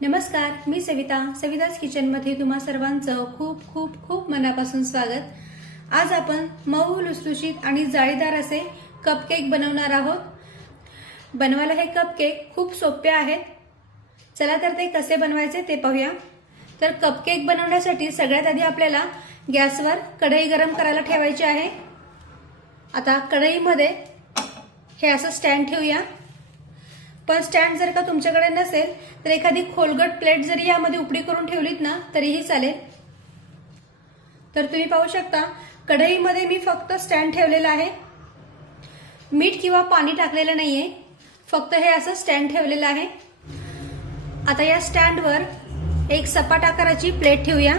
नमस्कार मी सविता सविताज किचनमध्ये तुम्हा सर्वांचं खूप खूप खूप मनापासून स्वागत. आज आपण मऊ लुसलुशीत आणि जाळीदार असे कपकेक बनवणार आहोत. बनवायला हे कपकेक खूप सोपे आहेत. चला तर ते कसे बनवायचे ते पाहूया. तर कपकेक बनवण्यासाठी सगळ्यात आधी आपल्याला गॅसवर कढई गरम करायला ठेवायची आहे. आता कढईमध्ये हे असं स्टँड ठेवूया. पण स्टँड जर का तुमच्याकडे नसेल तर एखादी खोलगट प्लेट जरी यामध्ये उपडी करून ठेवलीत ना तरीही चालेल. तर तुम्ही पाहू शकता कढईमध्ये मी फक्त स्टँड ठेवलेला आहे. मीठ किंवा पाणी टाकलेलं नाहीये. फक्त हे असं स्टँड ठेवलेलं आहे. आता या स्टँडवर एक सपाट आकाराची प्लेट ठेवूया.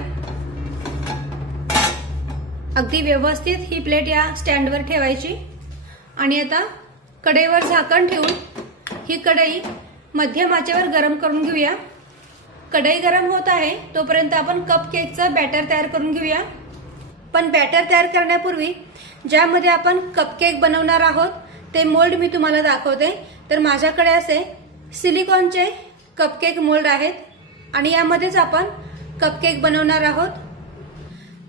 अगदी व्यवस्थित ही प्लेट या स्टँडवर ठेवायची. आणि आता कढईवर झाकण ठेवून ही कढई मध्यम आचेवर गरम करून घेऊया. कढई गरम होत आहे तोपर्यंत आपण कप केकचं बॅटर तयार करून घेऊया. पण बॅटर तयार करण्यापूर्वी ज्यामध्ये आपण कपकेक बनवणार आहोत ते मोल्ड मी तुम्हाला दाखवते. तर माझ्याकडे असे सिलिकॉनचे कपकेक मोल्ड आहेत आणि यामध्येच आपण कपकेक बनवणार आहोत.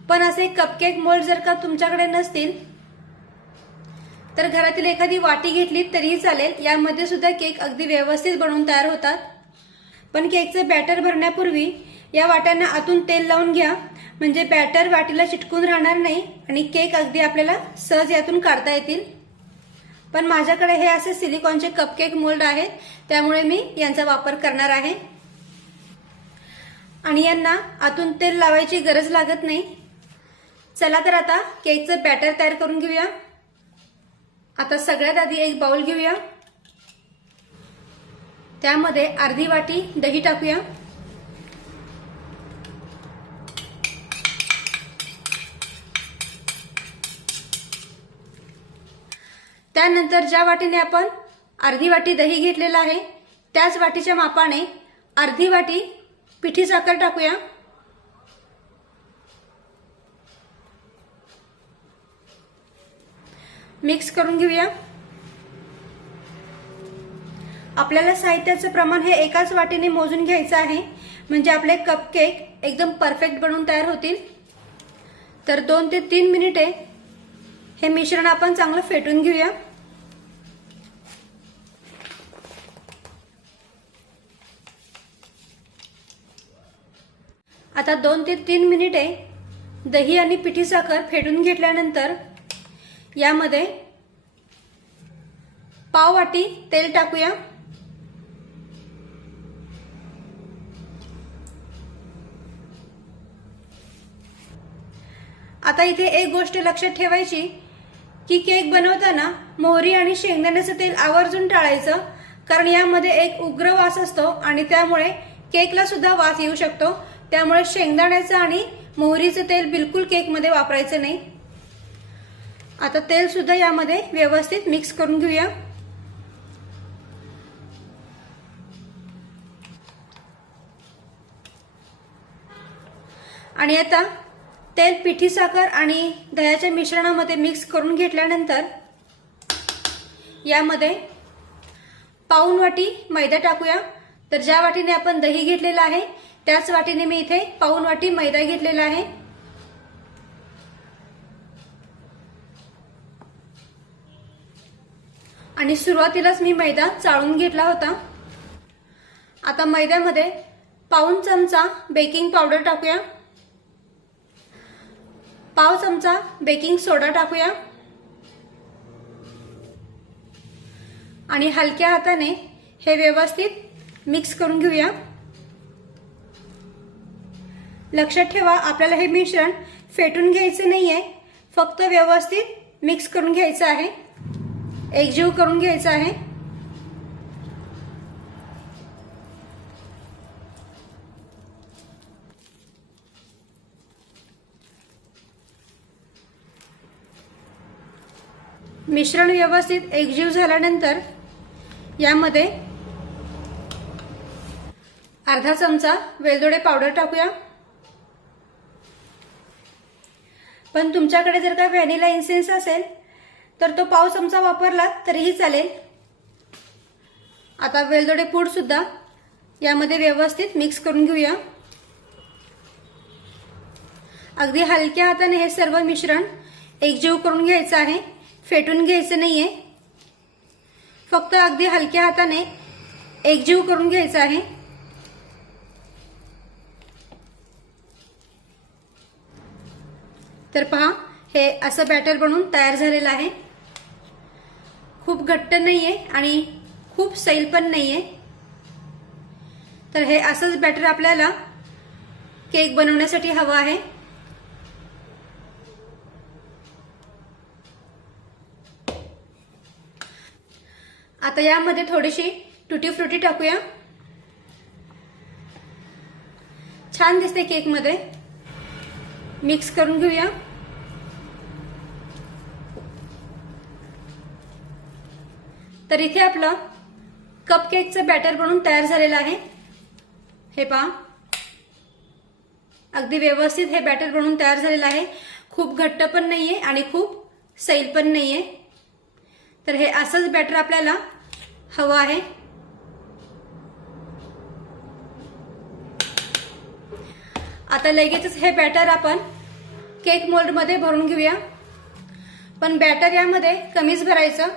पण असे कपकेक मोल्ड जर का तुमच्याकडे नसतील तर घरातील एखादी वाटी घेतली तरीही चालेल. यामध्ये सुद्धा केक अगदी व्यवस्थित बनवून तयार होतात. पण केकचे बॅटर भरण्यापूर्वी या वाट्यांना आतून तेल लावून घ्या. म्हणजे बॅटर वाटीला चिटकून राहणार नाही आणि केक अगदी आपल्याला सहज यातून काढता येतील. पण माझ्याकडे हे असे सिलिकॉनचे कपकेक मोल्ड आहेत त्यामुळे मी यांचा वापर करणार आहे. आणि यांना आतून तेल लावायची गरज लागत नाही. चला तर आता केकचं बॅटर तयार करून घेऊया. आता सगळ्यात आधी एक बाउल घेऊया. त्यामध्ये अर्धी वाटी दही टाकूया. त्यानंतर ज्या वाटीने आपण अर्धी वाटी दही घेतलेलं आहे त्याच वाटीच्या मापाने अर्धी वाटी पिठी साखर टाकूया. मिक्स करून घेऊया. आपल्याला साहित्याचं प्रमाण हे एकाच वाटीने मोजून घ्यायचं आहे. म्हणजे आपले कपकेक एकदम परफेक्ट बनवून तयार होतील. तर दोन ते तीन मिनिटे हे मिश्रण आपण चांगलं फेटून घेऊया. आता दोन ते तीन मिनिटे दही आणि पिठी साखर फेटून घेतल्यानंतर यामध्ये पाव वाटी तेल टाकूया. आता इथे एक गोष्ट लक्षात ठेवायची की केक बनवताना मोहरी आणि शेंगदाण्याचं तेल आवर्जून टाळायचं कारण यामध्ये एक उग्र वास असतो आणि त्यामुळे केकला सुद्धा वास येऊ शकतो. त्यामुळे शेंगदाण्याचं आणि मोहरीचं तेल बिलकुल केकमध्ये वापरायचं नाही. आता तेल सुद्धा यामध्ये व्यवस्थित मिक्स करून घेऊया. आणि आता तेल पिठी साखर आणि दह्याच्या मिश्रणामध्ये मिक्स करून घेतल्यानंतर यामध्ये पाऊन वाटी मैदा टाकूया. तर ज्या वाटीने आपण दही घेतलेलं आहे त्याच वाटीने मी इथे पाऊन वाटी मैदा घेतलेला आहे. आणि सुरुवातीलाच मी मैदा चाळून घेतला होता. आता मैद्यामध्ये पाऊन चमचा बेकिंग पावडर टाकूया. पाव चमचा बेकिंग सोडा टाकूया. आणि हलक्या हाताने हे व्यवस्थित मिक्स करून घेऊया. लक्षात ठेवा आपल्याला हे मिश्रण फेटून घ्यायचं नाहीये. फक्त व्यवस्थित मिक्स करून घ्यायचं आहे. एकजीव करून घ्यायचं आहे. मिश्रण व्यवस्थित एकजीव झाल्यानंतर यामध्ये अर्धा चमचा वेलदोडे पावडर टाकूया. पण तुमच्याकडे जर का व्हॅनिला इन्सेन्स असेल तर तो पाव चमचा वापरला तरीही चालेल. आता वेलदोडे पूड सुद्धा यामध्ये व्यवस्थित मिक्स करून घेऊया. अगदी हलक्या हाताने हे सर्व मिश्रण एकजीव करून घ्यायचं आहे. फेटून घ्यायचं नाहीये. फक्त अगदी हलक्या हाताने एकजीव करून घ्यायचं आहे. तर पहा हे असं बॅटर बनून तयार झालेलं आहे. खूप घट्ट नाहीये आणि खूप सैल पण नाहीये. तर हे असंच बॅटर आपल्याला केक बनवण्यासाठी हवं आहे. आता यामध्ये थोडीशी टुटी फ्रुटी टाकूया. छान दिसते केकमध्ये मिक्स करून घेऊया. तर इथे आपलं कप केकचं बॅटर बनवून तयार झालेलं आहे. हे पहा. अगदी व्यवस्थित हे बॅटर बनवून तयार झालेलं आहे. खूप घट्ट पण नाहीये आणि खूप सैल पण नाहीये. तर हे असंच बॅटर आपल्याला हवं आहे. आता लगेचच हे बॅटर आपण केक मोल्डमध्ये भरून घेऊया. पण बॅटर यामध्ये कमीच भरायचं.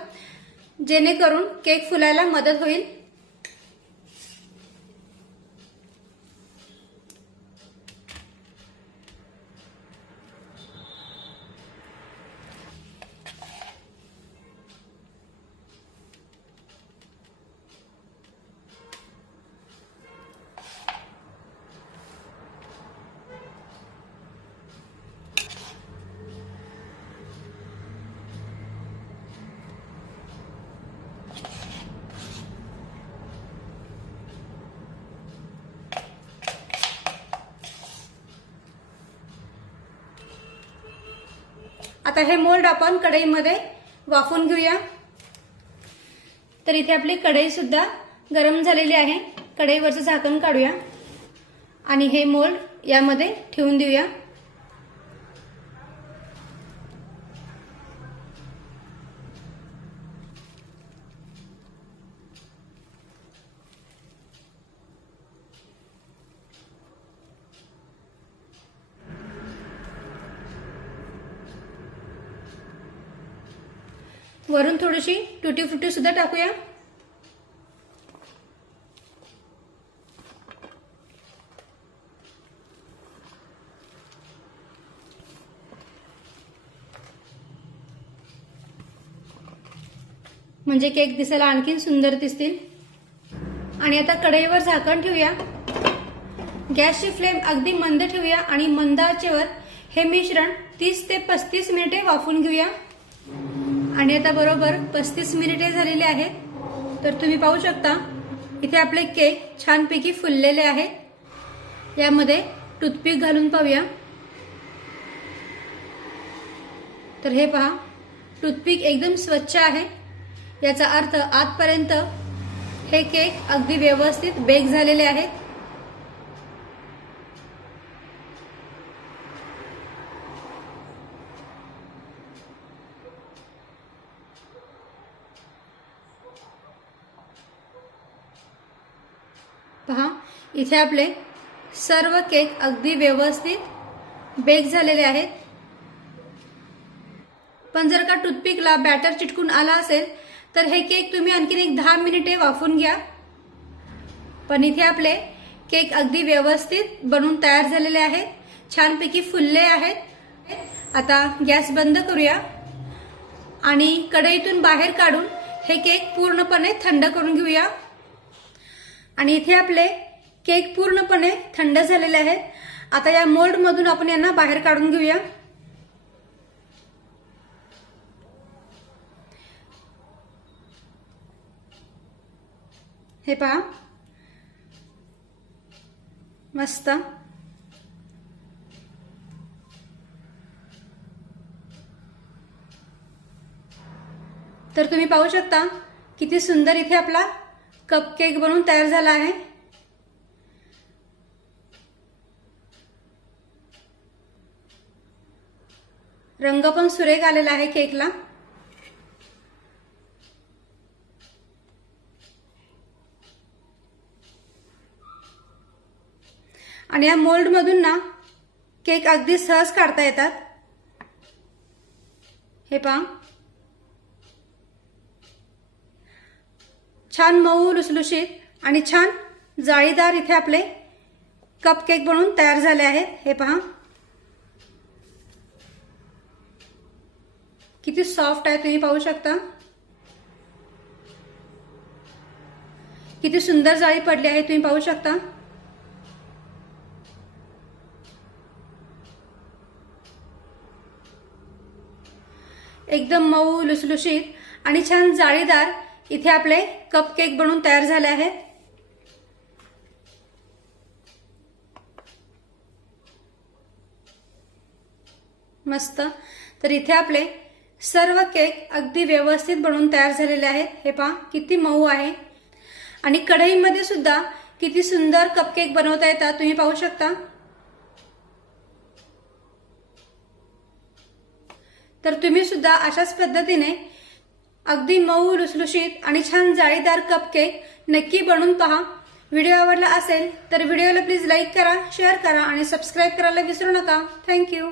जेणेकरून केक फुलायला मदत होईल. आता हे मोल्ड आपण कढईमध्ये वाफून घेऊया. तर इथे आपली कढई सुद्धा गरम झालेली आहे. कढईवरचं झाकण काढूया. आणि हे मोल्ड यामध्ये ठेवून देऊया. वरून थोडीशी टुटी फ्रुटी सुद्धा टाकूया. म्हणजे केक दिसायला आणखीन सुंदर दिसतील. आणि आता कढईवर झाकण ठेवूया. गॅसची फ्लेम अगदी मंद ठेवूया आणि मंद आचेवर हे मिश्रण तीस ते पस्तीस मिनिटे वाफून घेऊया. आणि आता बरोबर पस्तीस मिनिटे झालेली आहेत. तर तुम्ही पाहू शकता इथे आपले केक छानपैकी फुललेले आहेत. यामध्ये टूथपिक घालून पाहूया. तर हे पहा टूथपिक एकदम स्वच्छ आहे. याचा अर्थ आजपर्यंत हे केक अगदी व्यवस्थित बेक झालेले आहेत. पहा. इथे आपले सर्व केक अगदी व्यवस्थित बेक झालेले आहेत. पण जर का टूथपिकला बॅटर चिटकून आला असेल तर हे केक तुम्ही आणखीन एक दहा मिनिटे वाफून घ्या. पण इथे आपले केक अगदी व्यवस्थित बनून तयार झालेले आहेत. छानपैकी फुलले आहेत. आता गॅस बंद करूया. आणि कढईतून बाहेर काढून हे केक पूर्णपणे थंड करून घेऊया. आणि इथे आपले केक पूर्णपणे थंड झालेले आहेत. आता या मोल्ड मधून आपण यांना बाहेर काढून घेऊया. हे पहा. मस्त. तर तुम्ही पाहू शकता किती सुंदर इथे आपला कप केक बनवून तयार झाला आहे. रंग पण सुरेख आलेला आहे केकला. आणि या मोल्डमधून ना केक अगदी सहज काढता येतात. हे पहा. छान मऊ लुसलुशीत आणि छान जाळीदार इथे आपले कपकेक बनवून तयार झाले आहेत. हे पहा. किती सॉफ्ट आहे तुम्ही पाहू शकता. किती सुंदर जाळी पडली आहे तुम्ही पाहू शकता. एकदम मऊ लुसलुशीत आणि छान जाळीदार इथे आपले कप केक बनवून तयार झाले आहेत. मस्त. तर इथे आपले सर्व केक अगदी व्यवस्थित बनवून तयार झालेले आहेत. हे पहा किती मऊ आहे. आणि कढईमध्ये सुद्धा किती सुंदर कपकेक बनवता येतात. तुम्ही पाहू शकता. तर तुम्ही सुद्धा अशाच पद्धतीने अगदी मऊ लुसलुशीत आणि छान जाळीदार कपकेक नक्की बनवून पहा. व्हिडिओ आवडला असेल तर व्हिडिओला प्लीज लाईक करा शेअर करा आणि सबस्क्राईब करायला विसरू नका. थँक्यू